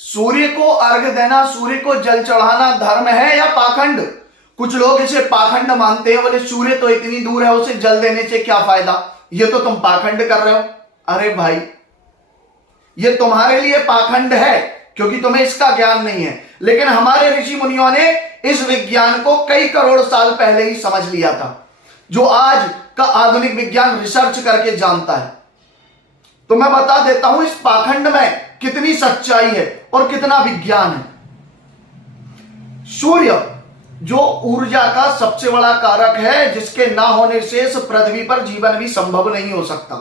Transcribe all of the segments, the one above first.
सूर्य को अर्घ्य देना, सूर्य को जल चढ़ाना धर्म है या पाखंड? कुछ लोग इसे पाखंड मानते हैं, बोले सूर्य तो इतनी दूर है, उसे जल देने से क्या फायदा, ये तो तुम पाखंड कर रहे हो। अरे भाई, ये तुम्हारे लिए पाखंड है क्योंकि तुम्हें इसका ज्ञान नहीं है, लेकिन हमारे ऋषि मुनियों ने इस विज्ञान को कई करोड़ साल पहले ही समझ लिया था, जो आज का आधुनिक विज्ञान रिसर्च करके जानता है। तो मैं बता देता हूं इस पाखंड में कितनी सच्चाई है और कितना विज्ञान है। सूर्य जो ऊर्जा का सबसे बड़ा कारक है, जिसके ना होने से इस पृथ्वी पर जीवन भी संभव नहीं हो सकता।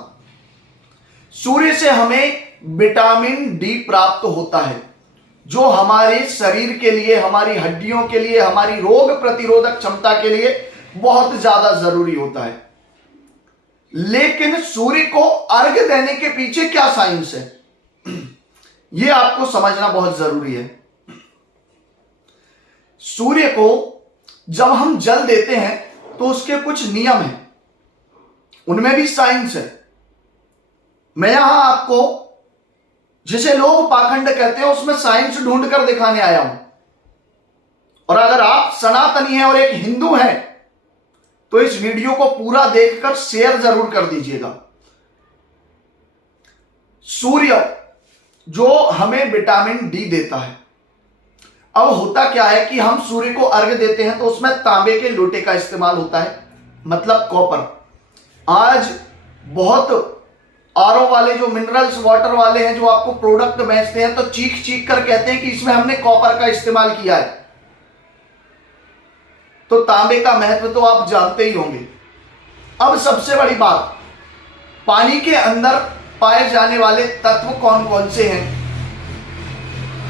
सूर्य से हमें विटामिन डी प्राप्त होता है, जो हमारे शरीर के लिए, हमारी हड्डियों के लिए, हमारी रोग प्रतिरोधक क्षमता के लिए बहुत ज्यादा जरूरी होता है। लेकिन सूर्य को अर्घ्य देने के पीछे क्या साइंस है, यह आपको समझना बहुत जरूरी है। सूर्य को जब हम जल देते हैं तो उसके कुछ नियम हैं, उनमें भी साइंस है। मैं यहां आपको, जिसे लोग पाखंड कहते हैं, उसमें साइंस ढूंढ कर दिखाने आया हूं। और अगर आप सनातनी हैं और एक हिंदू हैं तो इस वीडियो को पूरा देखकर शेयर जरूर कर दीजिएगा। सूर्य जो हमें विटामिन डी देता है, अब होता क्या है कि हम सूर्य को अर्घ्य देते हैं तो उसमें तांबे के लोटे का इस्तेमाल होता है, मतलब कॉपर। आज बहुत आरओ वाले जो मिनरल्स वाटर वाले हैं, जो आपको प्रोडक्ट बेचते हैं, तो चीख चीख कर कहते हैं कि इसमें हमने कॉपर का इस्तेमाल किया है। तो तांबे का महत्व तो आप जानते ही होंगे। अब सबसे बड़ी बात, पानी के अंदर पाए जाने वाले तत्व कौन कौन से हैं?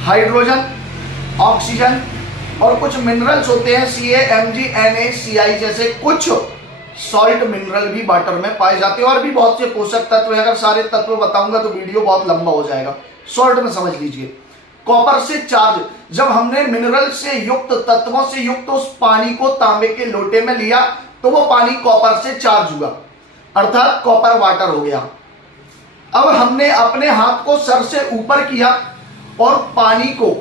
हाइड्रोजन, ऑक्सीजन और कुछ मिनरल्स होते हैं, CaMg, NaCl जैसे कुछ सॉल्ट मिनरल भी वाटर में पाए जाते हैं, और भी बहुत से पोषक तत्व हैं। अगर सारे तत्व बताऊंगा तो वीडियो बहुत लंबा हो जाएगा, शॉर्ट में समझ लीजिए। कॉपर से चार्ज, जब हमने मिनरल से युक्त, तत्वों से युक्त उस पानी को तांबे के लोटे में लिया तो वो पानी कॉपर से चार्ज हुआ, अर्थात कॉपर वाटर हो गया। अब हमने अपने हाथ को सर से ऊपर किया और पानी को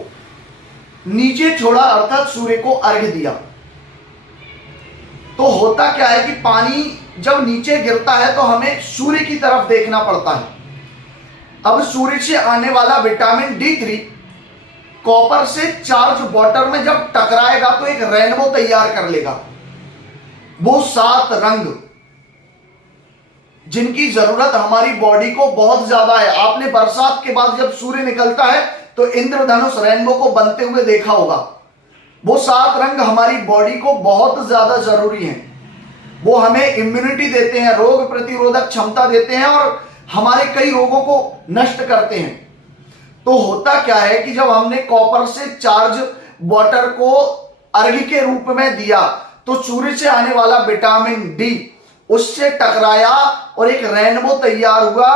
नीचे छोड़ा, अर्थात सूर्य को अर्घ्य दिया। तो होता क्या है कि पानी जब नीचे गिरता है तो हमें सूर्य की तरफ देखना पड़ता है। अब सूर्य से आने वाला विटामिन D3 कॉपर से चार्ज वाटर में जब टकराएगा तो एक रेनबो तैयार कर लेगा। वो 7 रंग जिनकी जरूरत हमारी बॉडी को बहुत ज्यादा है। आपने बरसात के बाद जब सूर्य निकलता है तो इंद्रधनुष रेनबो को बनते हुए देखा होगा। वो 7 रंग हमारी बॉडी को बहुत ज्यादा जरूरी हैं। वो हमें इम्यूनिटी देते हैं, रोग प्रतिरोधक क्षमता देते हैं और हमारे कई रोगों को नष्ट करते हैं। तो होता क्या है कि जब हमने कॉपर से चार्ज वाटर को अर्घ्य के रूप में दिया तो सूर्य से आने वाला विटामिन डी उससे टकराया और एक रेनबो तैयार हुआ।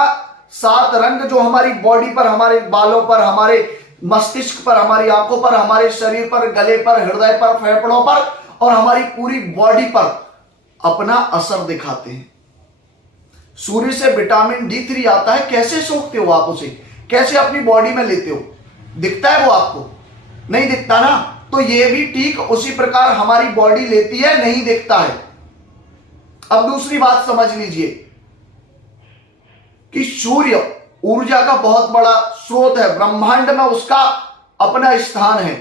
7 रंग जो हमारी बॉडी पर, हमारे बालों पर, हमारे मस्तिष्क पर, हमारी आंखों पर, हमारे शरीर पर, गले पर, हृदय पर, फेफड़ों पर और हमारी पूरी बॉडी पर अपना असर दिखाते हैं। सूर्य से विटामिन D3 आता है, कैसे सोखते हो आप उसे, कैसे अपनी बॉडी में लेते हो? दिखता है वो आपको? नहीं दिखता ना। तो ये भी ठीक उसी प्रकार हमारी बॉडी लेती है, नहीं दिखता है। अब दूसरी बात समझ लीजिए कि सूर्य ऊर्जा का बहुत बड़ा स्रोत है, ब्रह्मांड में उसका अपना स्थान है।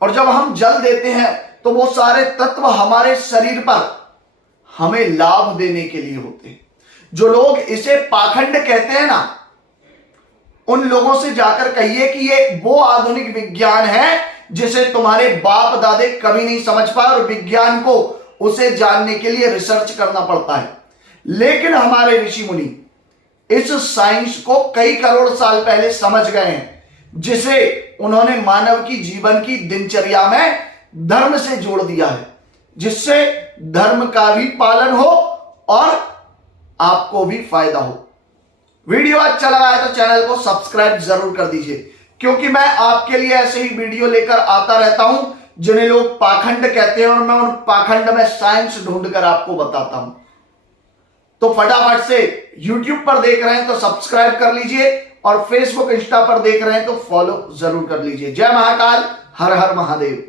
और जब हम जल देते हैं तो वो सारे तत्व हमारे शरीर पर हमें लाभ देने के लिए होते हैं। जो लोग इसे पाखंड कहते हैं ना, उन लोगों से जाकर कहिए कि ये वो आधुनिक विज्ञान है जिसे तुम्हारे बाप दादे कभी नहीं समझ पाए, और विज्ञान को उसे जानने के लिए रिसर्च करना पड़ता है। लेकिन हमारे ऋषि मुनि इस साइंस को कई करोड़ साल पहले समझ गए हैं, जिसे उन्होंने मानव की जीवन की दिनचर्या में धर्म से जोड़ दिया है, जिससे धर्म का भी पालन हो और आपको भी फायदा हो। वीडियो अच्छा लगा है तो चैनल को सब्सक्राइब जरूर कर दीजिए, क्योंकि मैं आपके लिए ऐसे ही वीडियो लेकर आता रहता हूं जिन्हें लोग पाखंड कहते हैं, और मैं उन पाखंड में साइंस ढूंढकर आपको बताता हूं। तो फटाफट से YouTube पर देख रहे हैं तो सब्सक्राइब कर लीजिए और फेसबुक इंस्टा पर देख रहे हैं तो फॉलो जरूर कर लीजिए। जय महाकाल, हर हर महादेव।